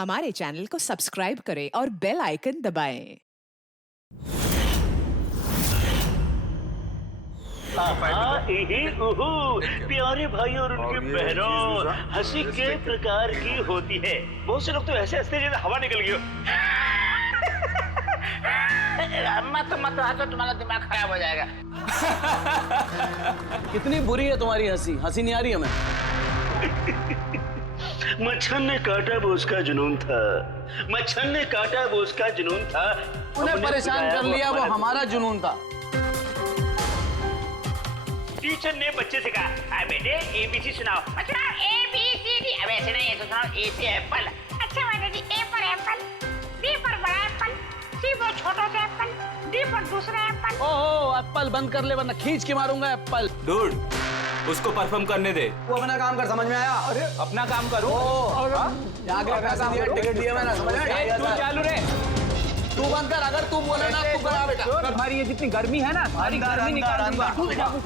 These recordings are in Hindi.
हमारे चैनल को सब्सक्राइब करें और बेल आइकन दबाएं। प्यारे भाई और उनकी बहनों, हंसी के प्रकार की होती है। बहुत से लोग तो ऐसे हंसते जैसे हवा निकल गई हो। मत हंसो, तुम्हारा दिमाग खराब हो जाएगा। कितनी बुरी है तुम्हारी हंसी? हंसी नहीं आ रही हमें। मच्छर ने काटा वो उसका जुनून था, मच्छर ने काटा वो उसका जुनून था। उन्हें परेशान कर लिया वो हमारा जुनून था। टीचर ने बच्चे से कहा, बेटे ABC सुनाओ। बच्चा ABCD। अब ऐसे नहीं, ऐसे सुनाओ। A से एप्पल। अच्छा माता जी, A पर एप्पल, B पर बड़ा एप्पल, C पर छोटा सा एप्पल, D पर दूसरा एप्पल। ओहो, एप्पल बंद कर ले वरना खींच के मारूंगा एप्पल। डूड, उसको परफॉर्म करने दे। वो अपना काम कर, समझ में आया? अरे अपना काम करूं? जाके पैसे दिए, टिकट दिया मैंने, समझ में आया? तू चालू रे। तू बंद कर, अगर तू बोले ना तू करा बेटा। तुम्हारी ये जितनी गर्मी है ना, सारी गर्मी निकाल दूंगा।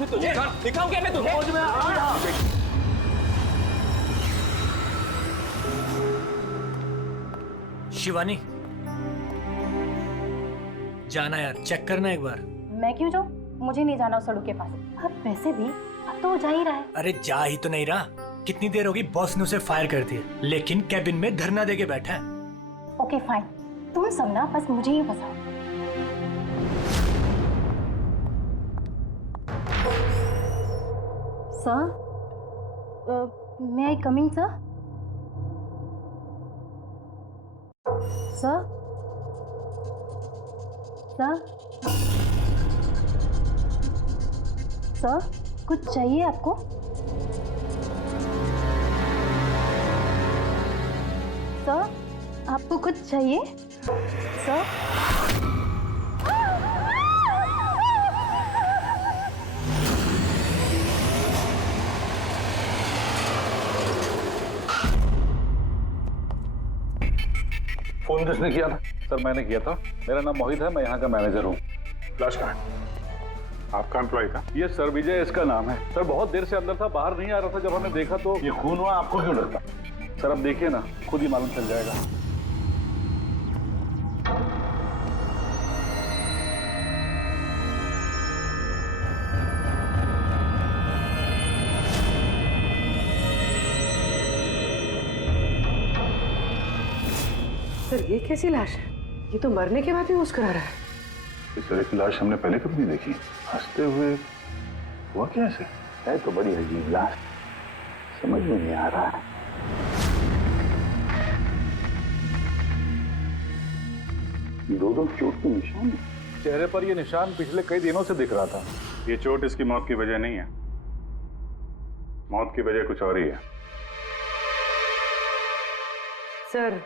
तुझे दिखाऊं क्या मैं तुझे? शिवानी, जाना यार, चेक करना एक बार। मैं क्यों जाऊं? मुझे नहीं जाना उस सड़क के पास। अब वैसे भी अब तो वो जा ही रहा है। अरे जा ही तो नहीं रहा। कितनी देर होगी बॉस ने उसे फायर कर दिया, लेकिन कैबिन में धरना देके बैठा है। ओके फाइन, तुम सब ना बस मुझे ही फंसाओ। Sir, may I coming sir? Sir, sir, sir, कुछ चाहिए आपको? सर, आपको कुछ चाहिए? सर, फोन किसने किया था? सर मैंने किया था। मेरा नाम मोहित है, मैं यहाँ का मैनेजर हूँ। लाश कहाँ है? आपका एम्प्लॉय था? ये सर विजय इसका नाम है। सर बहुत देर से अंदर था, बाहर नहीं आ रहा था। जब हमने देखा तो ये खून हुआ, आपको क्यों लगता? सर अब देखिए ना, खुद ही मालूम चल जाएगा। सर ये कैसी लाश है? ये तो मरने के बाद भी मुस्कुरा रहा है। इस तरह की लाश हमने पहले कभी नहीं देखी। हंसते हुए हुआ कैसे? है तो बड़ी अजीब लाश, समझ में नहीं आ रहा है। दो चोट के निशान चेहरे पर। ये निशान पिछले कई दिनों से दिख रहा था। ये चोट इसकी मौत की वजह नहीं है। मौत की वजह कुछ और ही है। सर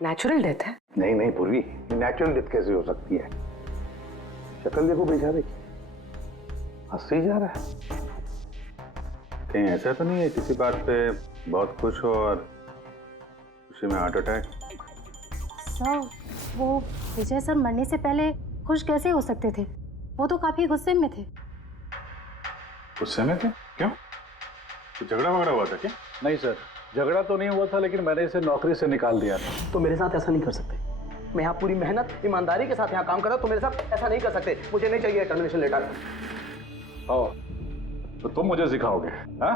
नेचुरल डेथ है? नहीं नहीं पूर्वी, नेचुरल डेथ कैसे हो सकती है? शक्ल देखो बेचारे की, हंस ही जा रहा है। कहीं ऐसा तो नहीं है किसी बात पे बहुत खुश हो और खुशी में हार्ट अटैक? सर, वो विजय सर मरने से पहले खुश कैसे हो सकते थे? वो तो काफी गुस्से में थे। गुस्से में थे? क्यों? तो झगड़ा वगड़ा हुआ था क्या? नहीं सर, झगड़ा तो नहीं हुआ था, लेकिन मैंने इसे नौकरी से निकाल दिया था। तो मेरे साथ ऐसा नहीं कर सकते। मैं यहाँ पूरी मेहनत ईमानदारी के साथ यहाँ काम कर रहा हूँ, तो मेरे साथ ऐसा नहीं कर सकते। मुझे नहीं चाहिए टर्मिनेशन लेटर। आओ, तो तुम मुझे सिखाओगे? हाँ,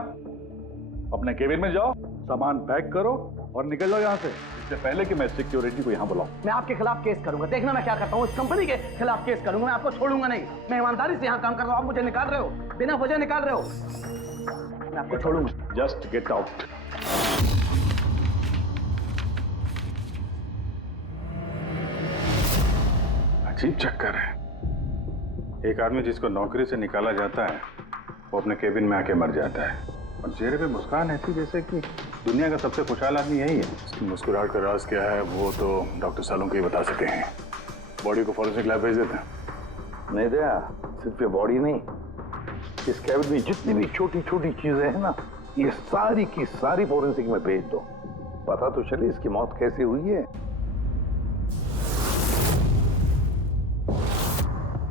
अपने केबिन में जाओ, सामान पैक करो और निकल जाओ यहाँ से, इससे पहले कि मैं सिक्योरिटी को यहाँ बुलाऊं। मैं आपके खिलाफ केस करूंगा। देखना मैं क्या करता हूँ। इस कंपनी के खिलाफ केस करूंगा। मैं आपको छोड़ूंगा नहीं। मैं ईमानदारी से यहाँ काम कर रहा हूँ, आप मुझे निकाल रहे हो, बिना वजह निकाल रहे हो। मैं आपको छोड़ूंगा। Just get out. अजीब चक्कर है। एक आदमी जिसको नौकरी से निकाला जाता है वो अपने केबिन में आके मर जाता है और चेहरे पे मुस्कान ऐसी जैसे कि दुनिया का सबसे खुशहाल आदमी यही है। उसकी मुस्कुराहट का राज क्या है वो तो डॉक्टर सालुंके ही बता सके हैं। बॉडी को फॉरेंसिक लैब भेज देते हैं। नहीं दया, सिर्फ ये बॉडी नहीं, इस कैबिन में जितनी भी छोटी छोटी चीजें हैं ना, ये सारी की सारी फॉरेंसिक में भेज दो। पता तो चले इसकी मौत कैसे हुई है।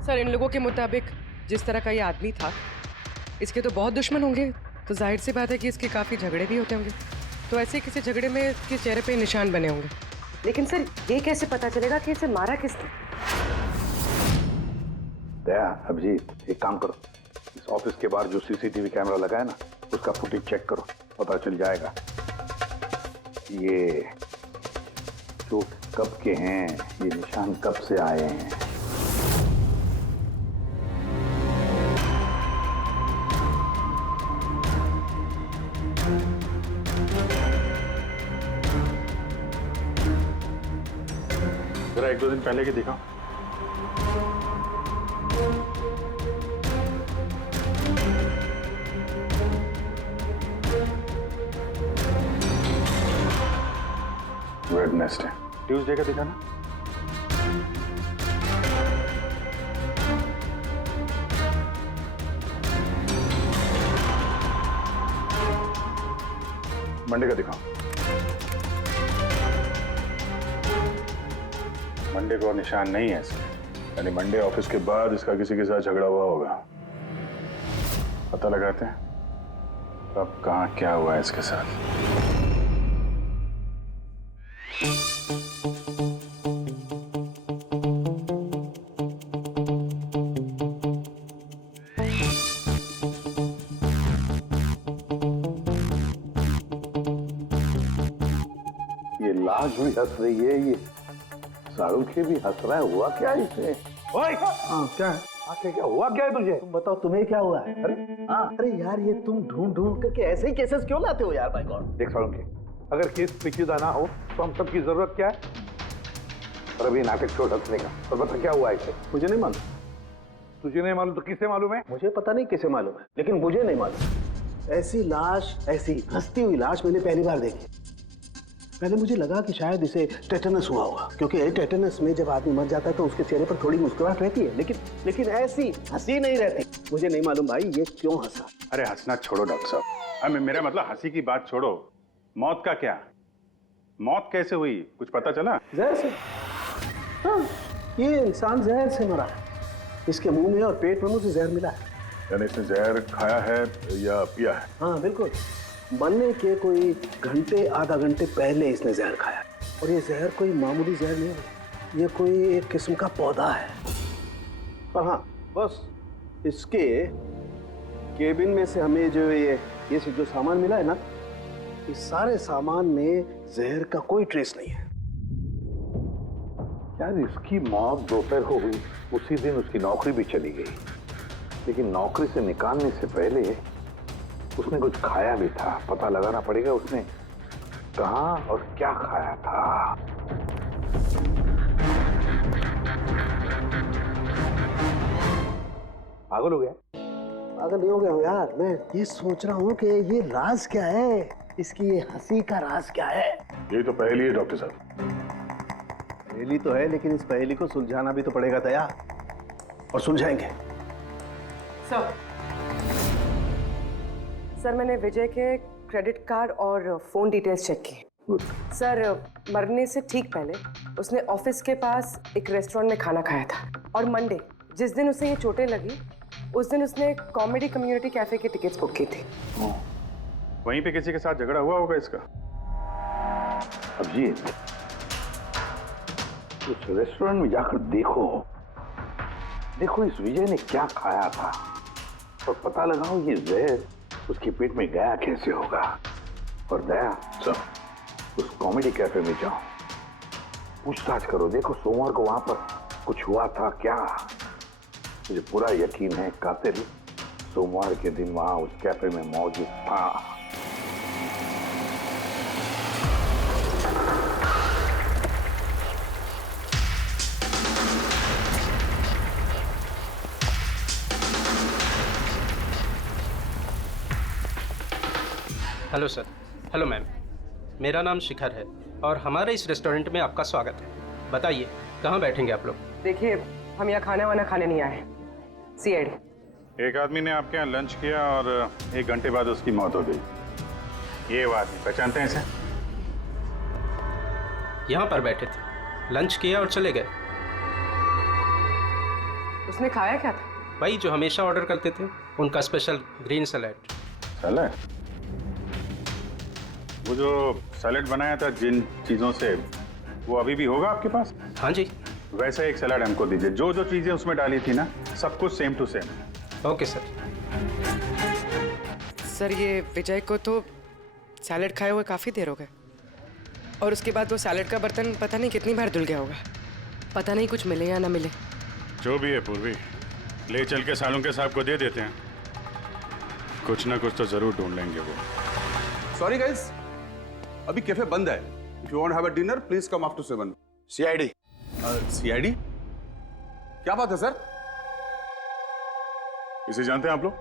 सर इन लोगों के मुताबिक जिस तरह का ये आदमी था, इसके तो बहुत दुश्मन होंगे, तो जाहिर सी बात है कि इसके काफी झगड़े भी होते होंगे। तो ऐसे किसी झगड़े में इसके चेहरे पे निशान बने होंगे। लेकिन सर ये कैसे पता चलेगा कि इसे मारा किसने? दया, अभिजीत, एक काम करो, इस ऑफिस के बाहर जो सीसीटीवी कैमरा लगा है ना, उसका फुटेज चेक करो, पता चल जाएगा ये चोट कब के हैं, ये निशान कब से आए हैं। जरा 1-2 दिन पहले की दिखाओ। वेडनेसडे, ट्यूसडे का दिखाना। मंडे का दिखाओ। मंडे को निशान नहीं है इसमें, यानी मंडे ऑफिस के बाद इसका किसी के साथ झगड़ा हुआ होगा। पता लगाते हैं अब कहाँ क्या हुआ है इसके साथ। ये लाश भी हंस रही है, ये शाहरुख भी हंस रहा है, हुआ क्या है इसे? ओए! हाँ, क्या है? क्या हुआ, क्या है तुझे? तुम बताओ, तुम्हें क्या हुआ है? अरे हाँ, अरे यार, ये तुम ढूंढ ढूंढ करके ऐसे ही केसेस क्यों लाते हो यार? बाय गॉड, देख शाहरुख, अगर केस पेचीदा ना हो तो हम सबकी जरूरत क्या है? और अभी नाटक छोड़ हंसने का, और बता क्या हुआ इसे? मुझे नहीं मालूम। तुझे नहीं मालूम तो किसे मालूम है? मुझे पता नहीं किसे मालूम है, लेकिन मुझे नहीं मालूम। ऐसी लाश, ऐसी हंसती हुई लाश मैंने पहली बार देखी। पहले मुझे लगा कि शायद इसे टेटनस हुआ होगा, क्योंकि टेटनस में जब आदमी मर जाता है तो उसके चेहरे पर थोड़ी मुस्कुराहट रहती है, लेकिन ऐसी हंसी नहीं रहती। मुझे नहीं मालूम भाई ये क्यों हंसा। अरे हंसना छोड़ो डॉक्टर साहब, मेरा मतलब हंसी की बात छोड़ो, मौत का क्या? मौत कैसे हुई, कुछ पता चला? जहर से। हाँ, ये इंसान जहर से मरा है। इसके मुंह में और पेट में मुझे जहर मिला है। यानी इसने जहर खाया है या पिया है? हाँ बिल्कुल, मरने के कोई घंटे आधा घंटे पहले इसने जहर खाया। और ये जहर कोई मामूली जहर नहीं है, ये कोई एक किस्म का पौधा है। और हाँ, बस इसके केबिन में से हमें जो ये जो सामान मिला है ना, इस सारे सामान में जहर का कोई ट्रेस नहीं है। यार इसकी मौत दोपहर को हुई, उसी दिन उसकी नौकरी भी चली गई, लेकिन नौकरी से निकालने से पहले उसने कुछ खाया भी था। पता लगाना पड़ेगा उसने कहाँ और क्या खाया था। पागल हो गया? पागल नहीं हो गया हूँ यार, मैं ये सोच रहा हूँ कि ये राज क्या है, इसकी ये हंसी का राज क्या है। ये तो पहेली है डॉक्टर साहब। पहेली तो है, लेकिन इस पहेली को सुलझाना भी तो पड़ेगा दया, और सुलझाएंगे। सर मैंने विजय के क्रेडिट कार्ड और फोन डिटेल्स चेक की। सर मरने से ठीक पहले उसने ऑफिस के पास एक रेस्टोरेंट में खाना खाया था, और मंडे जिस दिन उसे ये चोटें लगी उस दिन उसने कॉमेडी कम्युनिटी कैफे की टिकट्स बुक की थी। वहीं पे किसी के साथ झगड़ा हुआ होगा इसका। अभिजीत, उस रेस्टोरेंट में जाकर देखो इस विजय ने क्या खाया था, और पता लगाओ ये जहर उसके पेट में गया कैसे होगा। और दया, उस कॉमेडी कैफे में जाओ, पूछताछ करो, देखो सोमवार को वहां पर कुछ हुआ था क्या। मुझे पूरा यकीन है कातिल सोमवार के दिन वहां उस कैफे में मौजूद था। Hello sir. हेलो मैम, मेरा नाम शिखर है और हमारे इस रेस्टोरेंट में आपका स्वागत है। बताइए कहाँ बैठेंगे आप लोग? देखिए हम यहाँ खाना वाना खाने नहीं आए, सीआईडी। एक आदमी ने आपके यहाँ लंच किया और 1 घंटे बाद उसकी मौत हो गई। ये वो आदमी पहचानते हैं इसे? यहाँ पर बैठे थे, लंच किया और चले गए। उसने खाया क्या था? भाई जो हमेशा ऑर्डर करते थे, उनका स्पेशल ग्रीन सैलेड। सैलेड? वो जो सैलेड बनाया था जिन चीजों से, वो अभी भी होगा आपके पास? हाँ जी। वैसे एक सैलेड हमको दीजिए, जो जो चीजें उसमें डाली थी ना, सब कुछ same to same. Okay sir. Sir ये विजय को तो सैलेड खाए हुए काफ़ी देर हो गए, और उसके बाद वो सैलेड का बर्तन पता नहीं कितनी बार धुल गया होगा। पता नहीं कुछ मिले या ना मिले। जो भी है पूर्वी, ले चल के सालुंके साहब को दे देते हैं, कुछ ना कुछ तो जरूर ढूंढ लेंगे वो। सॉरी गाइस, अभी कैफे बंद है। If you want have a dinner please come after 7। CID. CID? क्या बात है सर? इसे जानते हैं आप लोग?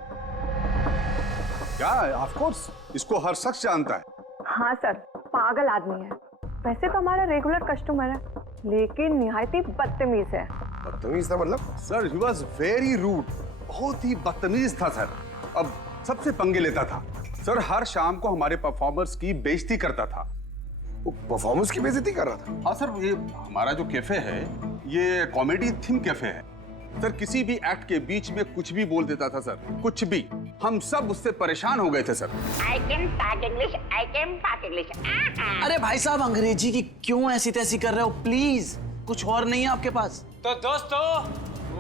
क्या? ऑफ कोर्स, इसको हर शख्स जानता है। हाँ सर, पागल आदमी है। वैसे तो हमारा रेगुलर कस्टमर है, लेकिन निहायती बदतमीज है। बदतमीज था मतलब? Sir he was very rude, बहुत ही बदतमीज था सर। अब सबसे पंगे लेता था सर, हर शाम को हमारे परफॉर्मर्स की बेइज्जती करता था। वो परफॉर्मर्स की बेइज्जती कर रहा था? हाँ सर, ये हमारा जो कैफे है ये कॉमेडी थीम कैफे है सर। किसी भी एक्ट के बीच में कुछ भी बोल देता था सर, कुछ भी। हम सब उससे परेशान हो गए थे sir. I can talk English, I can talk English. अरे भाई साहब, अंग्रेजी की क्यों ऐसी तैसी कर रहे हो? प्लीज, कुछ और नहीं है आपके पास? तो दोस्तों,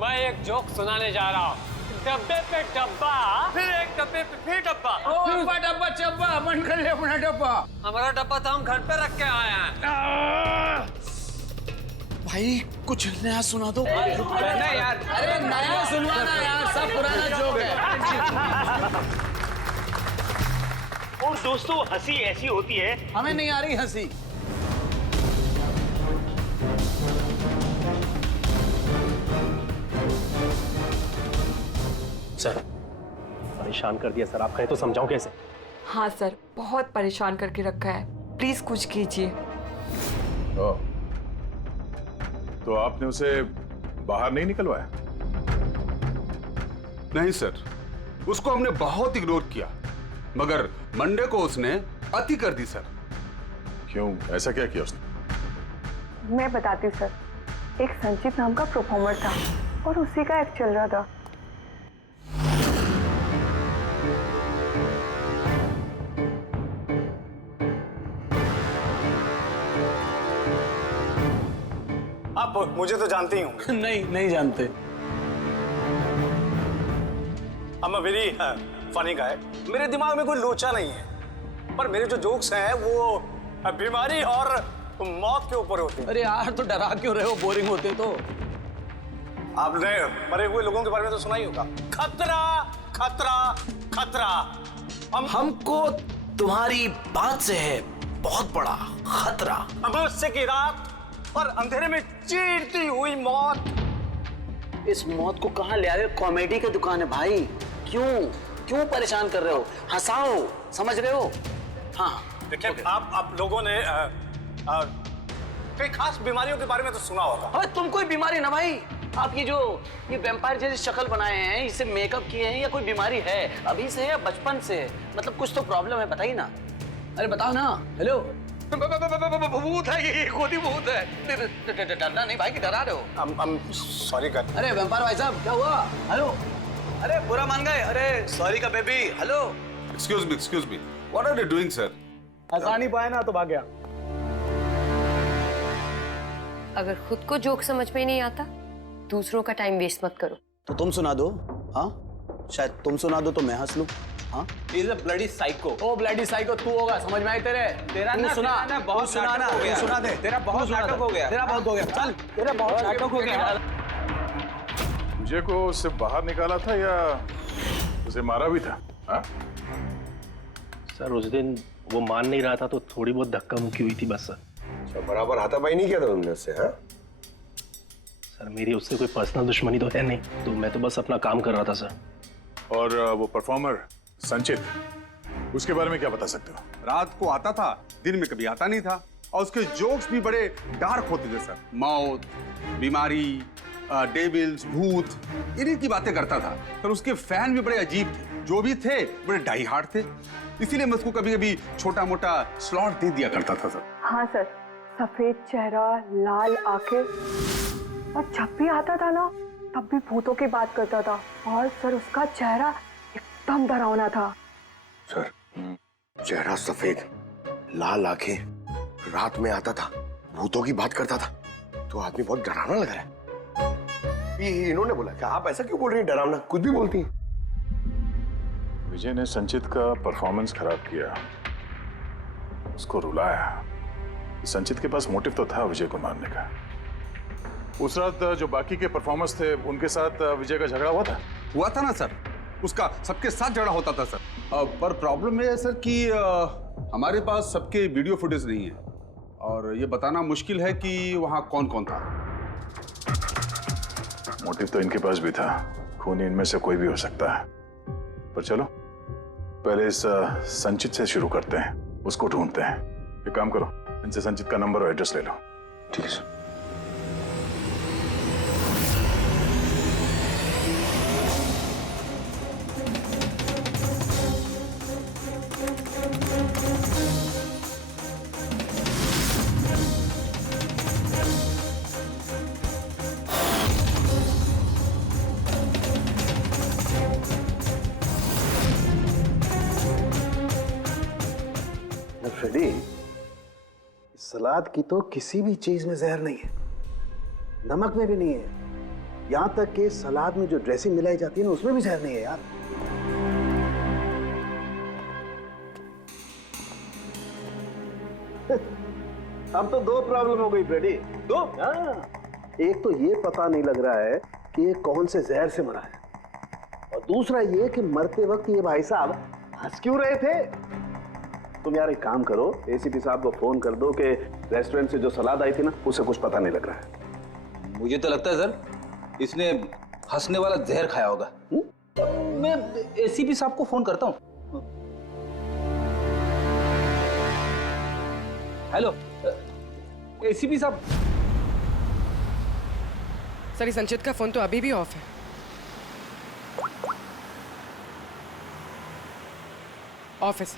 मैं एक जोक सुनाने जा रहा हूँ। डब्बे पे डब्बा, फिर एक डब्बे पे फिर डब्बा। डब्बा डब्बा चब्बा, मन कर ले अपना डब्बा। हमारा डब्बा तो हम घर पे रख के आए हैं। भाई कुछ नया सुना दो। नहीं यार, अरे नया सुनवाना यार, सब पुराना जोक है। और दोस्तों, हंसी ऐसी होती है। हमें नहीं आ रही हंसी। सर, परेशान कर दिया सर, आप कहें तो समझाऊं कैसे? हाँ सर, बहुत परेशान करके रखा है, प्लीज कुछ कीजिए। तो आपने उसे बाहर नहीं निकलवाया? नहीं सर, उसको हमने बहुत इग्नोर किया, मगर मंडे को उसने अति कर दी सर। क्यों, ऐसा क्या किया उसने? मैं बताती हूँ सर, एक संचित नाम का परफॉर्मर था और उसी का एक्ट चल रहा था। आप मुझे तो जानते ही होंगे। नहीं, नहीं जानते। I'm a very funny guy। मेरे दिमाग में कोई लोचा नहीं है, पर मेरे जो जोक्स हैं वो बीमारी और मौत के ऊपर होते हैं। अरे यार, तो डरा क्यों रहे हो? बोरिंग होते तो। आपने मरे हुए लोगों के बारे में तो सुना ही होगा। खतरा खतरा खतरा। हमको तुम्हारी बात से है बहुत बड़ा खतरा। अमावस्या की रात और अंधेरे में चीरती हुई मौत। इस मौत को कहाँ ले आए? कॉमेडी की दुकान है भाई। क्यों परेशान कर रहे हो? हंसाओ, समझ रहे हो? हाँ देखिए, आप लोगों ने कई खास बीमारियों के बारे में तो सुना होगा। अरे तुम कोई बीमारी ना भाई, आप ये वैम्पायर जैसी शक्ल बनाए हैं, इससे मेकअप किए हैं, या कोई बीमारी है अभी से या बचपन से? मतलब कुछ तो प्रॉब्लम है, बताइए ना। अरे बताओ ना। हेलो, भूत है ये, खुद ही भूत है। डरना नहीं भाई, कि डरा रहे हो? सॉरी कर। अरे वैम्पायर भाई साहब, क्या हुआ? हेलो, अरे बुरा मान गए? अरे सॉरी का baby. Hello, excuse me, what are you doing sir? हंसा नहीं पाया ना तो भाग गया। अगर खुद को जोक समझ में नहीं आता, दूसरों का टाइम वेस्ट मत करो। तो तुम सुना दो। हाँ, शायद तुम सुना दो तो मैं हंस लूं। हाँ, He's a bloody psycho। Oh bloody psycho तू होगा, समझ में आई तेरे? तेरा ना सुना, बहुत सुना ना, नाटक हो गया। सुना दे। तेरा बहुत नाटक हो गया। तेरा बहुत हो गया। चल, तेरा बहुत नाटक हो गया। मुझे को उससे बाहर निकाला था या उसे मारा भी था? हाँ? सर, उस दिन वो मान नहीं रहा था तो थोड़ी बहुत धक्का मुक्की हुई थी बस सर। बराबर हाथापाई नहीं किया था तुमने उससे? हाँ सर, मेरी उससे कोई पर्सनल दुश्मनी तो है नहीं, तो मैं तो बस अपना काम कर रहा था सर। और वो परफॉर्मर संचित, उसके बारे में क्या बता सकते हो? रात को आता था, दिन में कभी आता नहीं था, और उसके जोक्स भी बड़े डार्क होते थे सर। मौत, बीमारी, डेविल्स, भूत, इन्हीं की बातें करता था। पर उसके फैन भी बड़े अजीब थे, जो भी थे बड़े डाई हार्ड थे। इसीलिए मैं उसको कभी कभी छोटा मोटा स्लॉट दे दिया करता था सर। हाँ सर, सफेद चेहरा, लाल आंखें, और जब भी आता था ना तब भी भूतों की बात करता था। और सर उसका चेहरा एकदम डरावना था। सर, चेहरा सफेद, लाल आंखें, रात में आता था, भूतों की बात करता था, तो आदमी बहुत डरावना लग रहा है। ये इन्होंने बोला कि आप ऐसा क्यों बोल रही हैं, डरावना कुछ भी बोलती हैं। विजय ने संचित का परफॉर्मेंस खराब किया, उसको रुलाया। संचित के पास मोटिव तो था विजय को मारने का। उस रात जो बाकी के परफॉर्मर्स थे उनके साथ विजय का झगड़ा हुआ था ना सर, उसका सबके साथ झगड़ा होता था सर। पर प्रॉब्लम ये है सर कि हमारे पास सबके वीडियो फुटेज नहीं है और ये बताना मुश्किल है कि वहां कौन कौन था। मोटिव तो इनके पास भी था, खूनी इनमें से कोई भी हो सकता है। पर चलो पहले इस संचित से शुरू करते हैं, उसको ढूंढते हैं। एक काम करो, इनसे संचित का नंबर और एड्रेस ले लो। ठीक है सर। फ्रेडी, सलाद की तो किसी भी चीज में जहर नहीं है, नमक में भी नहीं है, यहां तक कि सलाद में जो ड्रेसिंग मिलाई जाती है ना उसमें भी जहर नहीं है यार। अब तो दो प्रॉब्लम हो गई फ्रेडी, दो। एक तो ये पता नहीं लग रहा है कि ये कौन से जहर से मरा है, और दूसरा ये कि मरते वक्त ये भाई साहब हंस क्यों रहे थे। तुम यार एक काम करो, एसीपी साहब को फोन कर दो कि रेस्टोरेंट से जो सलाद आई थी ना उसे कुछ पता नहीं लग रहा है। मुझे तो लगता है सर इसने हंसने वाला जहर खाया होगा। मैं एसीपी साहब को फोन करता हूँ। हेलो एसीपी साहब। सर संचित का फोन तो अभी भी ऑफ है। ऑफिस।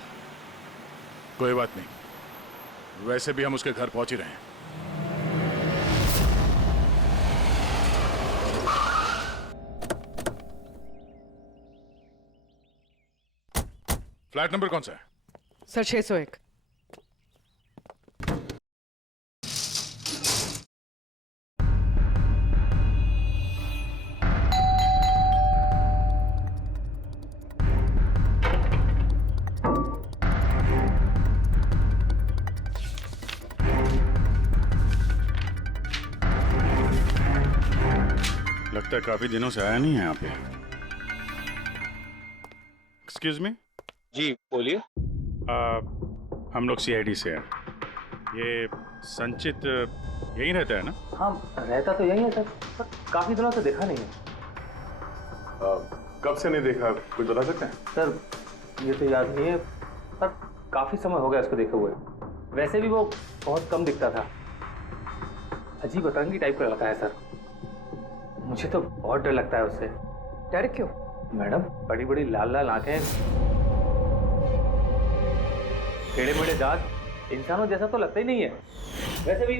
कोई बात नहीं, वैसे भी हम उसके घर पहुंच ही रहे हैं। फ्लैट नंबर कौन सा है? सर 601। लगता है काफी दिनों से आया नहीं है यहाँ पे। Excuse me. जी बोलिए। हम लोग सीआईडी से हैं। ये संचित यहीं रहता है ना? हाँ रहता तो यहीं है सर, पर काफी दिनों से देखा नहीं है। कब से नहीं देखा, कुछ बता सकते हैं? सर ये तो याद नहीं है, पर काफी समय हो गया उसको देखे हुए। वैसे भी वो बहुत कम दिखता था, अजीब अतरंगी टाइप का लड़का है सर। मुझे तो बहुत डर लगता है उससे। डर क्यों? मैडम बड़ी बड़ी लाल लाल आंखें, टेढ़े मेढ़े दांत, इंसानों जैसा तो लगता ही नहीं है। वैसे भी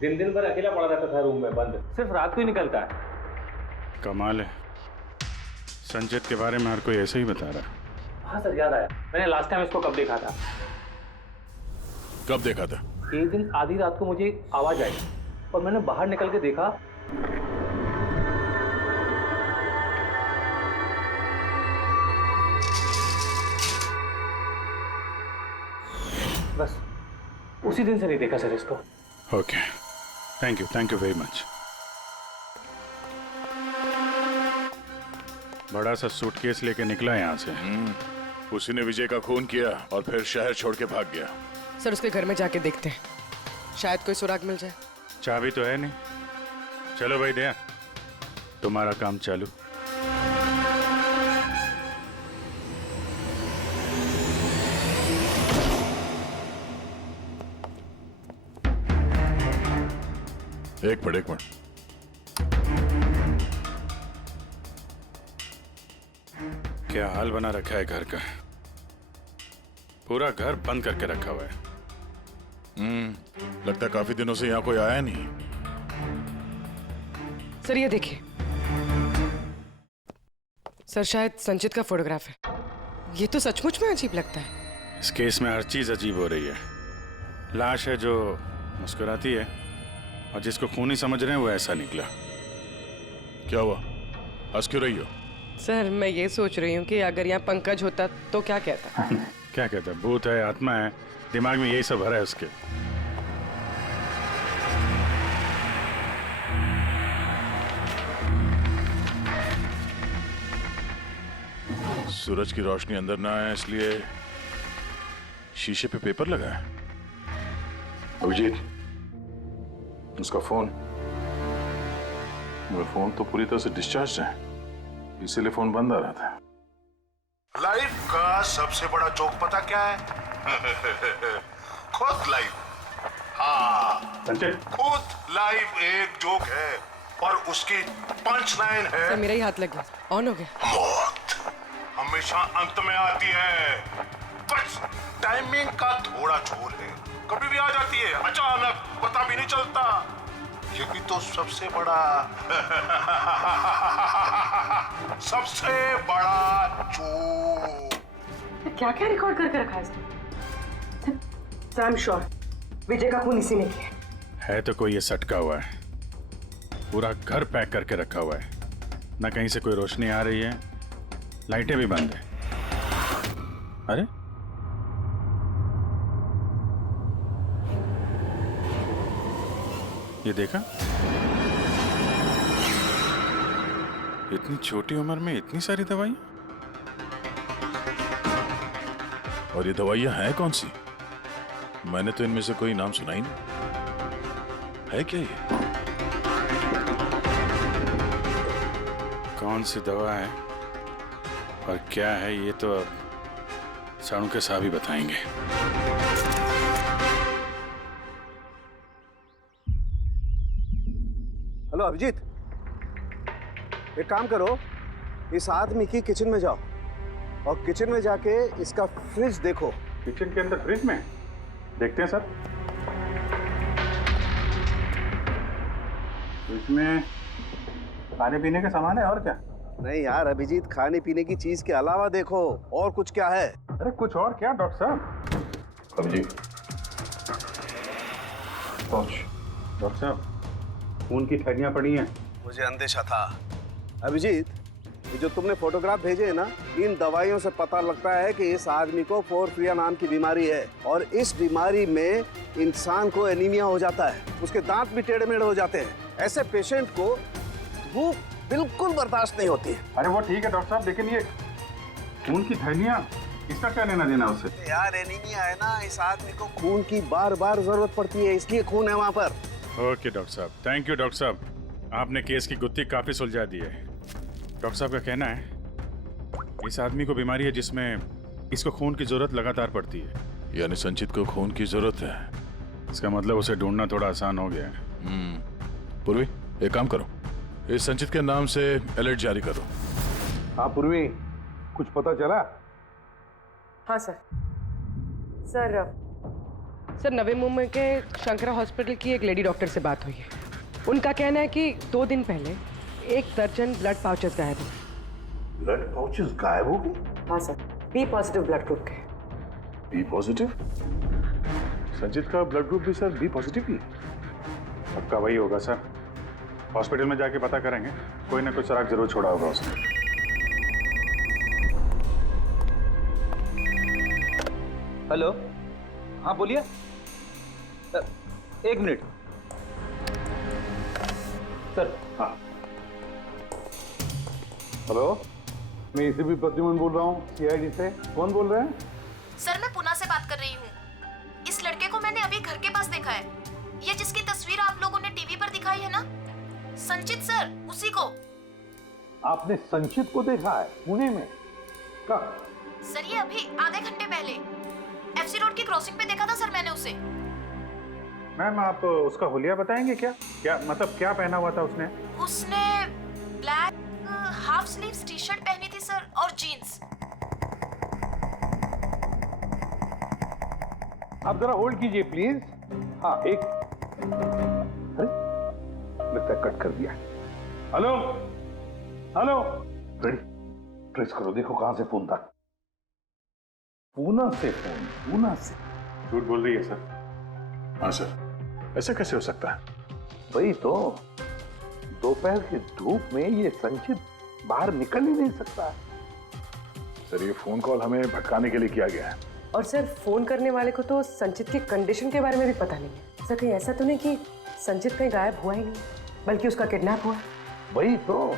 दिन दिन भर अकेला पड़ा रहता था रूम में बंद, सिर्फ रात को ही निकलता है। कमाल है, संचित के बारे में हर कोई ऐसे ही बता रहा है। हाँ सर याद आया, मैंने लास्ट टाइम इसको कब देखा था। कब देखा था? एक दिन आधी रात को मुझे आवाज आई और मैंने बाहर निकल के देखा, बस उसी दिन से नहीं देखा सर इसको। Okay, thank you very much. बड़ा सा सूटकेस लेके निकला यहाँ से। उसी ने विजय का खून किया और फिर शहर छोड़ के भाग गया। सर उसके घर में जाके देखते हैं, शायद कोई सुराग मिल जाए। चाबी तो है नहीं। चलो भाई दया, तुम्हारा काम चालू। एक मिनट। क्या हाल बना रखा है घर का, पूरा घर बंद करके रखा हुआ है। लगता है काफी दिनों से यहाँ कोई आया नहीं। सर ये देखिए, सर शायद संचित का फोटोग्राफ है। ये तो सचमुच में अजीब लगता है। इस केस में हर चीज अजीब हो रही है। लाश है जो मुस्कुराती है, और जिसको खूनी समझ रहे हैं वो ऐसा निकला। क्या हुआ, हंस क्यों रही हो? सर मैं ये सोच रही हूँ कि अगर यहाँ पंकज होता तो क्या कहता। क्या कहता है? भूत है, आत्मा है, दिमाग में यही सब भरा है उसके। सूरज की रोशनी अंदर ना आए इसलिए शीशे पे पेपर लगा है। अभिजीत, उसका फोन, मेरा फोन तो पूरी तरह से डिस्चार्ज है, इसीलिए फोन बंद आ रहा था। लाइफ का सबसे बड़ा जोक पता क्या है? खुद लाइफ। हाँ, खुद लाइफ एक जोक है और उसकी पंच लाइन है। सर मेरा ही हाथ लग गया, ऑन हो गया। मौत हमेशा अंत में आती है, बस टाइमिंग का थोड़ा झोल है, कभी भी आ जाती है अचानक, पता भी नहीं चलता। यही तो सबसे बड़ा सबसे बड़ा जोक। क्या क्या रिकॉर्ड करके रखा है इसने? सर आई एम श्योर विजय का खून इसी ने किया है। तो कोई ये सटका हुआ है, पूरा घर पैक करके रखा हुआ है, ना कहीं से कोई रोशनी आ रही है, लाइटें भी बंद है। अरे ये देखा, इतनी छोटी उम्र में इतनी सारी दवाइयां। और ये दवाइयां हैं कौन सी? मैंने तो इनमें से कोई नाम सुना ही नहीं। है क्या ये? कौन सी दवा है और क्या है ये तो अब साणु के साहब ही बताएंगे। हेलो अभिजीत, एक काम करो, इस आदमी की किचन में जाओ और किचन में जाके इसका फ्रिज देखो। किचन के अंदर फ्रिज में? देखते हैं सर। इसमें खाने पीने का सामान है और क्या? नहीं यार अभिजीत, खाने पीने की चीज के अलावा देखो और कुछ क्या है। अरे कुछ और क्या डॉक्टर साहब? अभिजीत, डॉक्टर साहब, खून की थैलियां पड़ी हैं। मुझे अंदेशा था। अभिजीत, ये जो तुमने फोटोग्राफ भेजे हैं ना, इन दवाइयों से पता लगता है कि इस आदमी को पोर्फिरिया नाम की बीमारी है, और इस बीमारी में इंसान को एनीमिया हो जाता है, उसके दांत भी टेढ़े मेढ़े हो जाते हैं। ऐसे पेशेंट को भूख बिल्कुल बर्दाश्त नहीं होती है। अरे वो ठीक है डॉक्टर साहब, लेकिन ये खून की थैलियां, इसका क्या लेना देना उससे? यार एनीमिया है ना, इस आदमी को खून की बार बार जरूरत पड़ती है, इसलिए खून है वहाँ पर। ओके डॉक्टर साहब, थैंक यू डॉक्टर साहब, आपने केस की गुत्थी काफी सुलझा दी है। डॉक्टर साहब का कहना है इस आदमी को बीमारी है जिसमें इसको खून की जरूरत लगातार पड़ती है। यानी संचित को खून की जरूरत है। इसका मतलब उसे ढूंढना थोड़ा आसान हो गया है। पूर्वी, एक काम करो, इस संचित के नाम से अलर्ट जारी करो। हाँ पूर्वी, कुछ पता चला? हाँ सर। सर नवी मुंबई के शंकरा हॉस्पिटल की एक लेडी डॉक्टर से बात हुई है। उनका कहना है कि 2 दिन पहले 1 दर्जन ब्लड पाउचेस गायब हुए। ब्लड पाउचेस गायब हो गए? हाँ sir, B positive blood group के। B positive? संचित का ब्लड ग्रुप भी सर बी पॉजिटिव ही है। पक्का वही होगा सर, हॉस्पिटल में जाके पता करेंगे, कोई ना कोई सुराग जरूर छोड़ा होगा उसने। हेलो, हाँ बोलिए। 1 मिनट सर। हाँ हेलो, मैं एसीपी प्रद्युमन बोल रहा हूँ, सीआईडी से। कौन बोल रहे हैं? सर मैं पुणे से बात कर रही हूँ। इस लड़के को मैंने अभी घर के पास देखा है, ये जिसकी तस्वीर आप लोगों ने टीवी पर दिखाई है ना, संचित सर, उसी को। आपने संचित को देखा है पुणे में? कब? सर ये अभी आधे घंटे पहले एफसी रोड की क्रॉसिंग पे देखा था सर मैंने उसे। मैम आप उसका हुलिया बताएंगे क्या? क्या मतलब क्या पहना हुआ था उसने? उसने black half sleeves T shirt पहनी थी सर, और जीन्स। आप जरा होल्ड कीजिए प्लीज। हाँ एक, अरे लगता है कट कर दिया। हेलो हेलो, रेडी, ट्रेस करो, देखो कहां से फोन था। पूना से फोन, पूना से। झूठ बोल रही है सर, हाँ सर, ऐसा कैसे हो सकता है? वही तो, दोपहर की धूप में ये संचित बाहर निकल ही नहीं सकता। सर ये फोन कॉल हमें भटकाने के लिए किया गया है। और सर फोन करने वाले को तो संचित की कंडीशन के बारे में भी पता नहीं है। सर कहीं ऐसा तो नहीं कि संचित कहीं गायब हुआ ही नहीं, बल्कि उसका किडनैप हुआ? वही तो,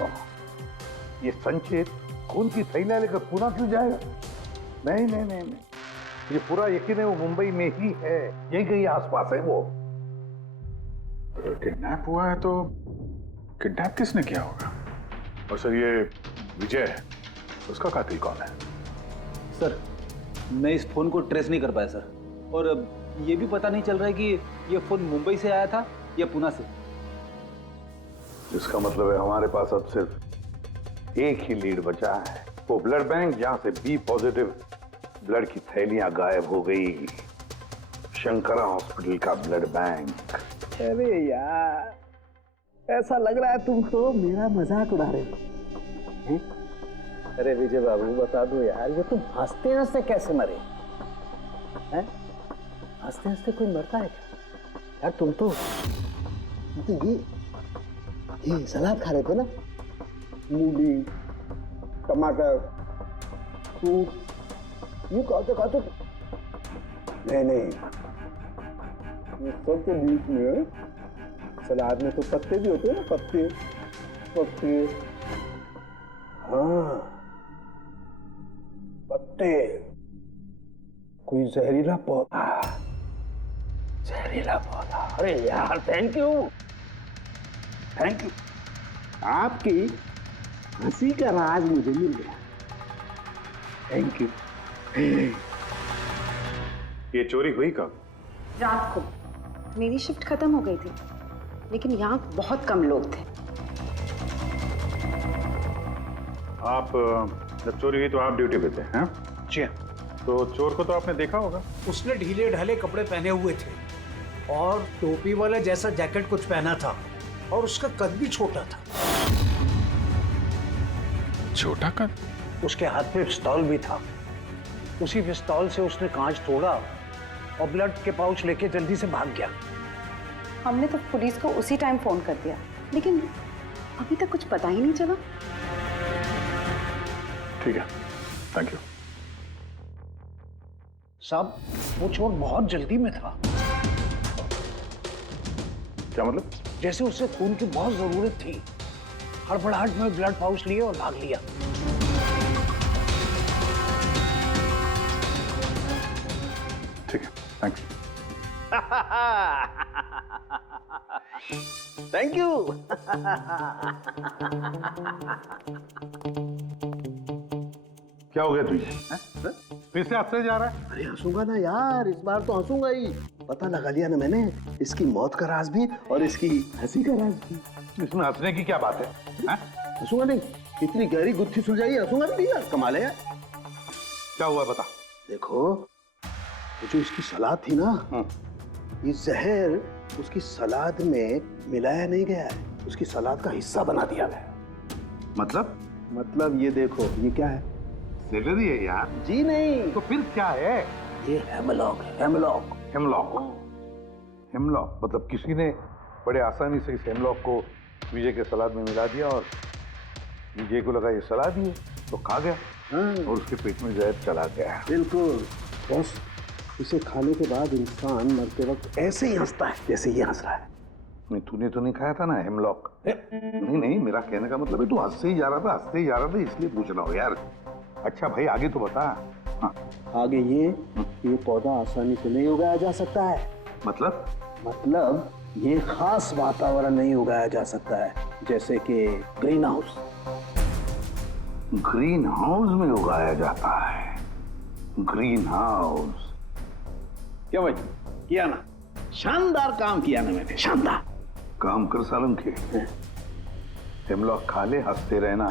ये संचित खून की थैलियां लेकर पुणे क्यों जाएगा? नहीं नहीं नहीं नहीं, ये पूरा यकीन है वो मुंबई में ही है, यही कहीं आसपास है वो। किडनैप हुआ है तो किडनैप किसने किया होगा? और सर ये विजय है, उसका कातिल कौन है? सर मैं इस फोन को ट्रेस नहीं कर पाया सर, और ये भी पता नहीं चल रहा है कि ये फोन मुंबई से आया था या पुणे से। इसका मतलब है हमारे पास अब सिर्फ एक ही लीड बचा है, वो ब्लड बैंक जहां से बी पॉजिटिव ब्लड की थैलियां गायब हो गई, शंकरा हॉस्पिटल का ब्लड बैंक। अरे यार, ऐसा लग रहा है तुम तो मेरा मजाक उड़ा रहे हो। अरे विजय बाबू बता दो यार, ये तुम हंसते हंसते कैसे मरे हैं? हंसते हंसते कोई मरता है क्या यार? तुम तो ये सलाद खा रहे थे ना, मूली टमाटर फ्रूट, ये खाते नहीं, ये सब के बीच में सलाद में तो पत्ते भी होते हैं ना, पत्ते। हाँ पत्ते, कोई जहरीला पौधा। अरे यार थैंक यू, आपकी हंसी का राज मुझे मिल गया, थैंक यू। ये चोरी हुई कब? रात को। मेरी शिफ्ट खत्म हो गई थी, लेकिन यहाँ बहुत कम लोग थे। आप जब चोरी हुई तो आप ड्यूटी पे थे? हैं? जी तो चोर को तो आपने देखा होगा। उसने ढीले ढाले कपड़े पहने हुए थे और टोपी वाला जैसा जैकेट कुछ पहना था, और उसका कद भी छोटा था। छोटा कद? उसके हाथ में पिस्तौल भी था। उसी पिस्तौल से उसने कांच तोड़ा और ब्लड के पाउच लेके जल्दी से भाग गया। हमने तो पुलिस को उसी टाइम फोन कर दिया, लेकिन अभी तक कुछ पता ही नहीं चला। ठीक है, थैंक यू। साहब वो चोर बहुत जल्दी में था। क्या मतलब? जैसे उसे खून की बहुत जरूरत थी, हड़बड़ाहट में ब्लड पाउच लिए और भाग लिया। ठीक है, थैंक्स। Thank you. क्या हो गया तुझे? फिर से हंसने जा रहा है? अरे हंसूंगा ना यार, इस बार तो हंसूंगा ही। पता लगा लिया ना मैंने इसकी मौत का राज भी और इसकी हंसी का राज भी। इसमें हंसने की क्या बात है? हंसूंगा नहीं, इतनी गहरी गुत्थी सुलझाई, हंसूंगा नहीं यार, कमाल है यार। क्या हुआ बता। देखो ये जो इसकी सलाद थी ना, ये जहर उसकी सलाद में मिलाया नहीं गया है, उसकी सलाद का हिस्सा बना दिया गया। मतलब ये देखो, ये क्या है? सेलरी है यार। जी नहीं। तो फिर क्या है? ये हेमलॉक है, हेमलॉक। हेमलॉक मतलब किसी ने बड़े आसानी से इस हेमलॉक को विजय के सलाद में मिला दिया और विजय को लगा ये सलाद ही है तो खा गया और उसके पेट में जहर चला गया। बिल्कुल बस, इसे खाने के बाद इंसान मरते वक्त ऐसे ही हंसता है जैसे ये हंस रहा है। नहीं तूने तो नहीं खाया था ना हेमलॉक? नहीं, मेरा कहने का मतलब है तू हंसते ही जा रहा था इसलिए पूछ रहा हूँ यार। अच्छा भाई आगे तो बता। हाँ। आगे ये पौधा आसानी से नहीं उगाया जा सकता है। मतलब ये खास वातावरण नहीं उगाया जा सकता है, जैसे कि ग्रीन हाउस। ग्रीन हाउस में उगाया जाता है? ग्रीन हाउस क्या भाई किया ना? शानदार काम किया ना मैंने, शानदार काम कर सालम के। हेमलॉक खा ले, हंसते रहना,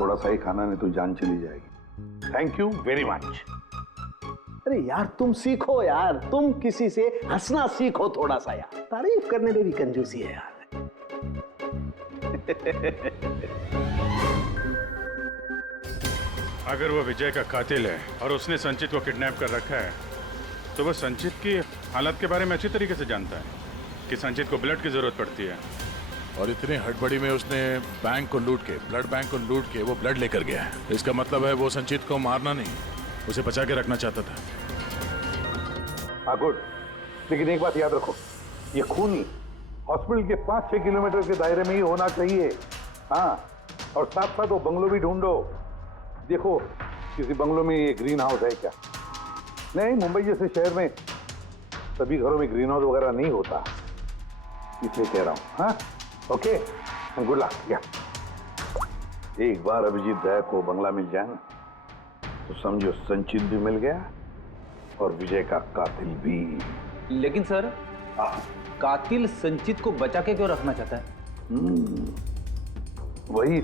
थोड़ा सा ही खाना नहीं तो जान चली जाएगी। Thank you very much. अरे यार तुम सीखो यार, तुम किसी से हंसना सीखो थोड़ा सा यार, तारीफ करने में भी कंजूसी है यार। अगर वो विजय का कातिल है और उसने संचित को किडनैप कर रखा है तो वो संचित की हालात के बारे में अच्छी तरीके से जानता है कि संचित को ब्लड की जरूरत पड़ती है। और इतनी हड़बड़ी में उसने बैंक को लूट के, ब्लड बैंक को लूट के वो ब्लड लेकर गया है। इसका मतलब है वो संचित को मारना नहीं, उसे बचा के रखना चाहता था। हाँ गुड, लेकिन एक बात याद रखो, ये खून ही हॉस्पिटल के 5-6 किलोमीटर के दायरे में ही होना चाहिए। हाँ, और साथ साथ वो बंगलो भी ढूंढो। देखो किसी बंगलो में ये ग्रीन हाउस है क्या? नहीं, मुंबई जैसे शहर में सभी घरों में ग्रीन हाउस वगैरह नहीं होता, इसलिए कह रहा हूँ। हाँ ओके, गुड लक। या एक बार अभिजीत दया को बंगला मिल जाए ना, तो समझो संचित भी मिल गया और विजय का कातिल भी। लेकिन सर, कातिल संचित को बचा के क्यों रखना चाहता है? वही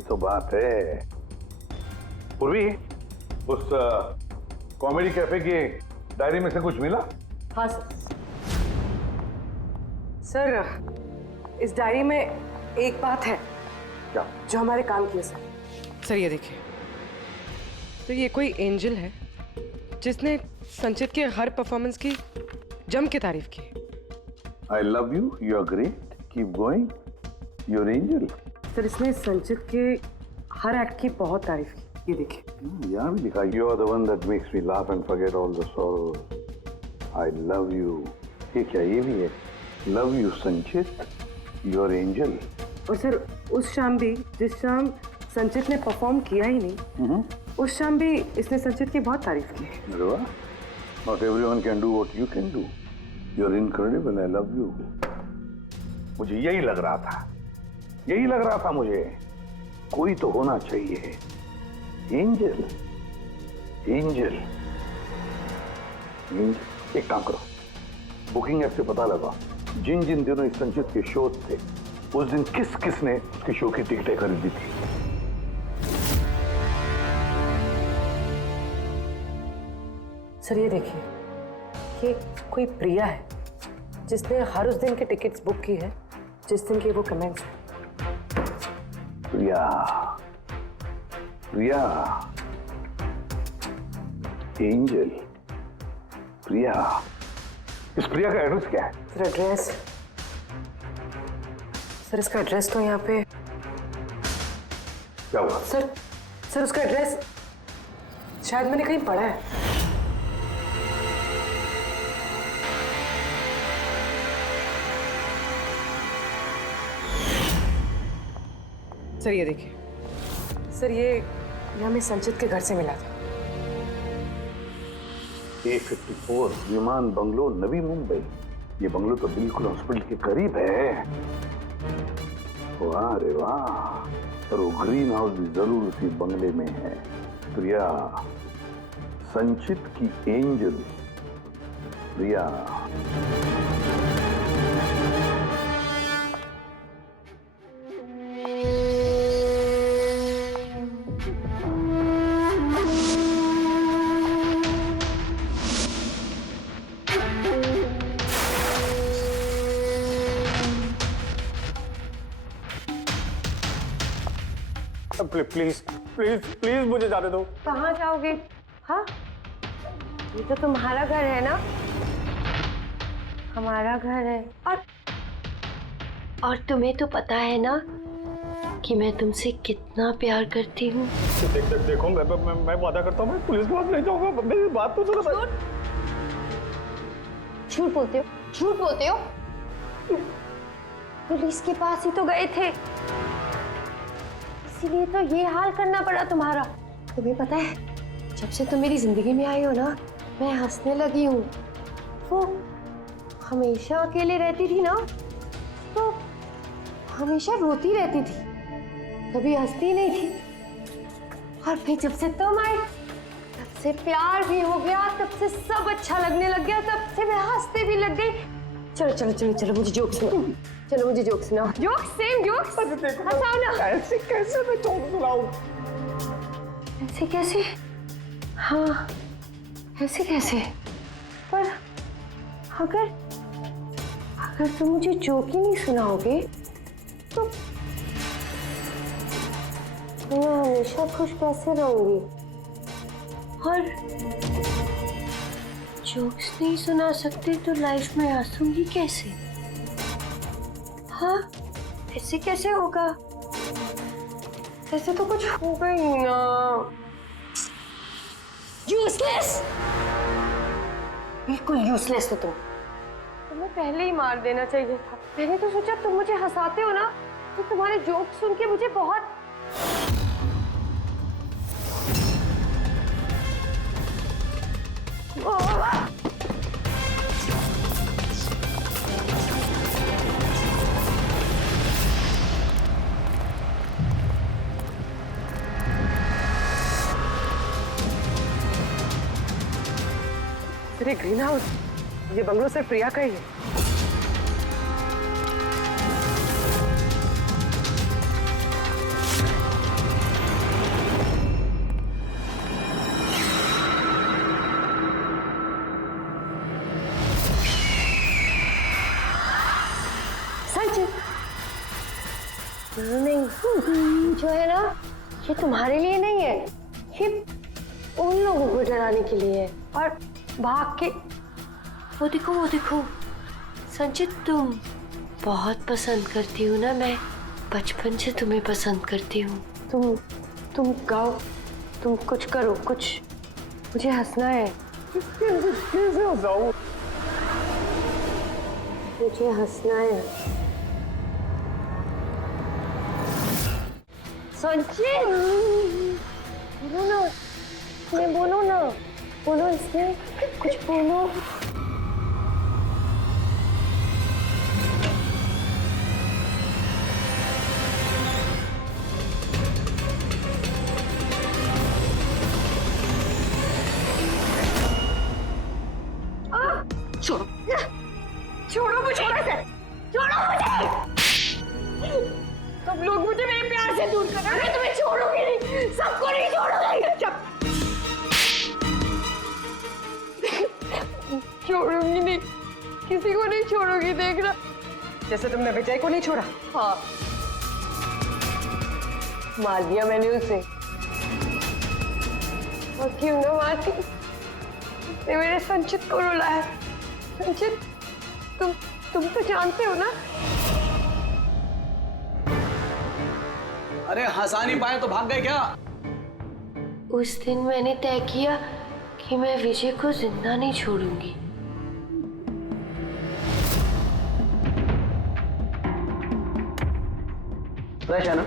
तो बात है। पूर्वी, उस कॉमेडी कैफे की डायरी में से कुछ मिला? हाँ सर, इस डायरी में एक बात है क्या जो हमारे काम की है सर। ये देखिए, तो ये कोई एंजल है जिसने संचित के हर परफॉर्मेंस की जम के तारीफ की। I love you, you are great, keep going, you are angel. Sir, इसने संचित के हर एक्ट की बहुत तारीफ की। ये देखिए, यहाँ भी लिखा, you are the one that makes me laugh and forget all the sorrows, I love you. ये क्या, ये भी है, love you Sanchit, you are angel. और सर, उस शाम भी, जिस शाम संचित ने परफॉर्म किया ही नहीं, उस शाम भी इसने संचित की बहुत तारीफ की। अरे वाह, not everyone can do what you can do, you are incredible, I love you. मुझे यही लग रहा था मुझे, कोई तो होना चाहिए, एंजल। एक काम करो, बुकिंग ऐप से पता लगा जिन जिन दिनों इस संचित के शो थे, उस दिन किस किस ने उसके शो की टिकटें खरीदी थी। सर ये देखिए, ये कोई प्रिया है जिसने हर उस दिन के टिकट्स बुक की है जिस दिन के वो कमेंट्स हैं। प्रिया, एंजल, प्रिया। इस प्रिया का एड्रेस क्या है? सर एड्रेस, सर इसका एड्रेस तो यहाँ पे क्या हुआ? सर उसका एड्रेस शायद मैंने कहीं पढ़ा है। सर ये देखिए, सर ये हमें संचित के घर से मिला था। A54 विमान बंगलो, नवी मुंबई। ये बंगलो तो बिल्कुल हॉस्पिटल के करीब है। वाह रे वाह, और वो ग्रीन हाउस भी जरूर उसी बंगले में है। प्रिया, संचित की angel Priya. Please please please मुझे जाने दो। कहाँ जाओगे? हाँ, ये तो तुम्हारा घर है ना? हमारा घर है। और तुम्हें तो पता है ना कि मैं तुमसे कितना प्यार करती हूँ। देखो मैं वादा करता हूँ, मैं पुलिस के पास नहीं जाऊंगा। मेरी बात तो सुनो। झूठ बोलते हो। पुलिस के पास ही तो गए थे, इसीलिए तो ये हाल करना पड़ा तुम्हारा। तुम्हें पता है, जब से तुम मेरी जिंदगी में आई हो ना, मैं हंसने लगी हूँ। वो हमेशा अकेले रहती थी ना, तो हमेशा रोती रहती थी, कभी हंसती नहीं थी। और फिर जब से तुम आई, तब से प्यार भी हो गया, तब से सब अच्छा लगने लग गया, तब से मैं हंसते भी लग गई। चलो चलो चलो चलो, मुझे जोक सुनाओ। चलो मुझे जोक सुनाओ। जोक, सेम जोक, हंसाओ ना। ऐसे कैसे मैं जोक सुनाऊं? ऐसे कैसे? हाँ, ऐसे कैसे? पर अगर तुम मुझे जोक ही नहीं सुनाओगे तो मैं हमेशा खुश कैसे रहूंगी? और जोक्स नहीं सुना सकते तो लाइफ में हंसूंगी कैसे? हाँ, ऐसे कैसे होगा? ऐसे तो कुछ होगा ही ना। यूजलेस, बिल्कुल यूजलेस हो तुम। तुम्हें पहले ही मार देना चाहिए था। मैंने तो सोचा तुम मुझे हंसाते हो ना, तो तुम्हारे जोक सुन के मुझे बहुत अरे ग्रीन हाउस, ये बंगलो सिर्फ प्रिया का ही है। नहीं, जो है ना, ये तुम्हारे लिए नहीं है, ये उन लोगों को डराने के लिए है। और भाग के वो देखो संचित, तुम बहुत पसंद करती हो ना, मैं बचपन से तुम्हें पसंद करती हूँ। तुम गाओ, तुम कुछ करो, कुछ, मुझे हंसना है। कैसे हंसाऊं? मुझे हंसना है। संचित, बोलो ना, इसमें बोलो ना, बोलो इसमें, कुछ बोलो। छोड़ो, छोड़ो मुझे, छोड़ो मुझे। सब लोग मुझे मेरे प्यार से दूर कर रहे हैं। मैं तुम्हें छोड़ूंगी नहीं, सबको नहीं छोड़ूंगी। छोड़ूंगी नहीं, किसी को नहीं छोड़ूंगी, देखना। जैसे तुमने विजय को नहीं छोड़ा। हाँ, मार दिया मैंने उसे। और क्यों ना मारती, उसने मेरे संचित को रुलाया। संचित, तुम तो जानते हो ना। अरे हंसा नहीं पाए तो भाग गए क्या? उस दिन मैंने तय किया कि मैं विजय को जिंदा नहीं छोड़ूंगी। फ्रेश है ना?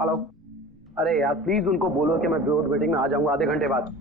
हेलो, अरे यार प्लीज उनको बोलो कि मैं बोर्ड मीटिंग में आ जाऊंगा आधे घंटे बाद।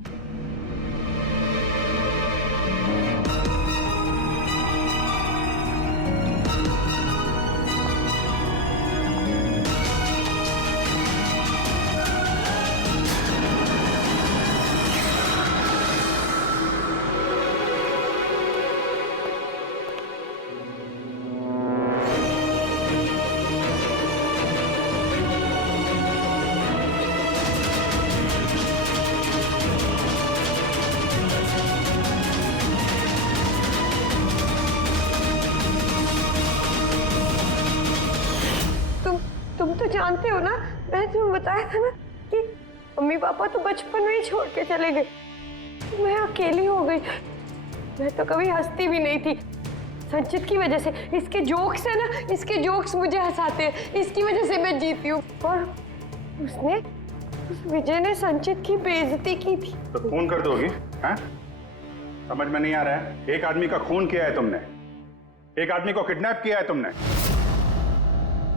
तुम तो जानते हो ना, मैंने तुम्हें बताया था ना कि मम्मी पापा तो बचपन में ही छोड़ के चले गए, मैं अकेली हो गई। मैं तो कभी हंसती भी नहीं थी, संचित की वजह से। इसके जोक्स है ना, इसके जोक्स मुझे हंसाते हैं, इसकी वजह से मैं जीती हूँ। और उस विजय ने संचित की बेइज्जती की थी। तो खून कर दोगी? हैं? समझ में नहीं आ रहा है? एक आदमी का खून किया है तुमने, एक आदमी को किडनैप किया है तुमने।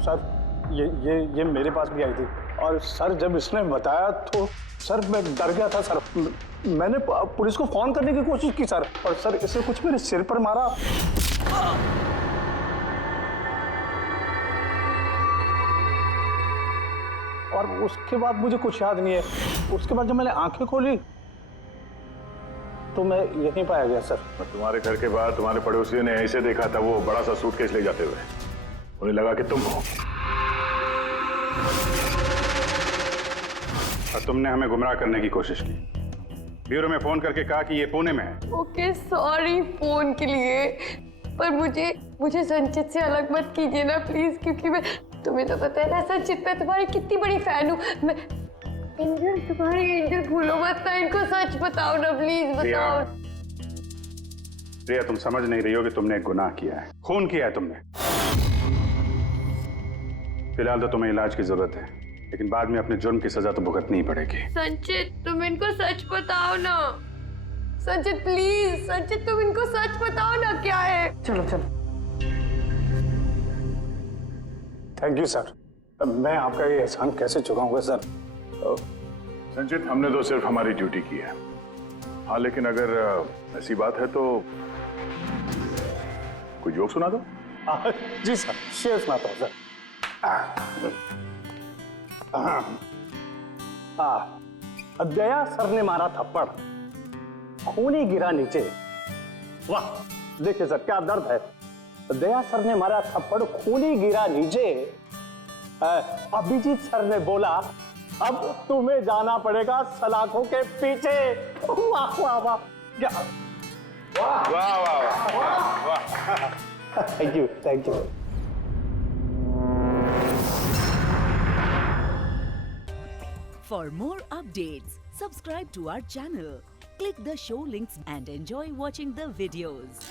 सर ये मेरे पास भी आई थी, और सर जब इसने बताया तो सर मैं डर गया था सर। मैंने पुलिस को फोन करने की कोशिश की सर, और सर इसने कुछ मेरे सिर पर मारा। और उसके बाद मुझे कुछ याद नहीं है। उसके बाद जब मैंने आंखें खोली तो मैं यहीं पाया गया सर। तुम्हारे घर के बाहर तुम्हारे पड़ोसियों ने ऐसे देखा था, वो बड़ा सा सूटकेस ले जाते हुए, उन्हें लगा कि तुम हो, और तुमने हमें गुमराह करने की कोशिश की। ब्यूरो में फोन करके कहा कि ये पुणे में है। ओके, सॉरी फोन के लिए, पर मुझे संचित से अलग मत कीजिए ना प्लीज, क्योंकि मैं, तुम्हें तो पता है ना संचित, मैं तुम्हारी कितनी बड़ी फैन हूँ। मैं एंजल, तुम्हारी एंजल भूलो मत ना, इनको सच बताओ ना प्लीज, बताओ। प्रिया, तुम समझ नहीं रही हो कि तुमने एक गुनाह किया है, खून किया है तुमने। फिलहाल तो तुम्हें इलाज की जरूरत है, लेकिन बाद में अपने जुर्म की सजा तो भुगतनी ही पड़ेगी। संचित, तुम इनको सच बताओ ना। संचित प्लीज, संचित तुम इनको सच बताओ ना क्या है। चलो चलो। थैंक यू सर, मैं आपका ये एहसान कैसे चुकाऊंगा सर। संचित, हमने तो सिर्फ हमारी ड्यूटी की है। हाँ, लेकिन अगर ऐसी बात है तो कोई जोक सुना दो। जी सर, शेयर सुनाता हूँ सर। दया सर ने मारा थप्पड़, खूनी गिरा नीचे। वाह, देखिए सर क्या दर्द है। दया सर ने मारा थप्पड़, खूनी गिरा नीचे। अभिजीत सर ने बोला, अब तुम्हें जाना पड़ेगा सलाखों के पीछे। वाह वाह वाह, क्या वाह वाह वाह वाह। Thank you, thank you. For more updates, subscribe to our channel, click the show links and enjoy watching the videos.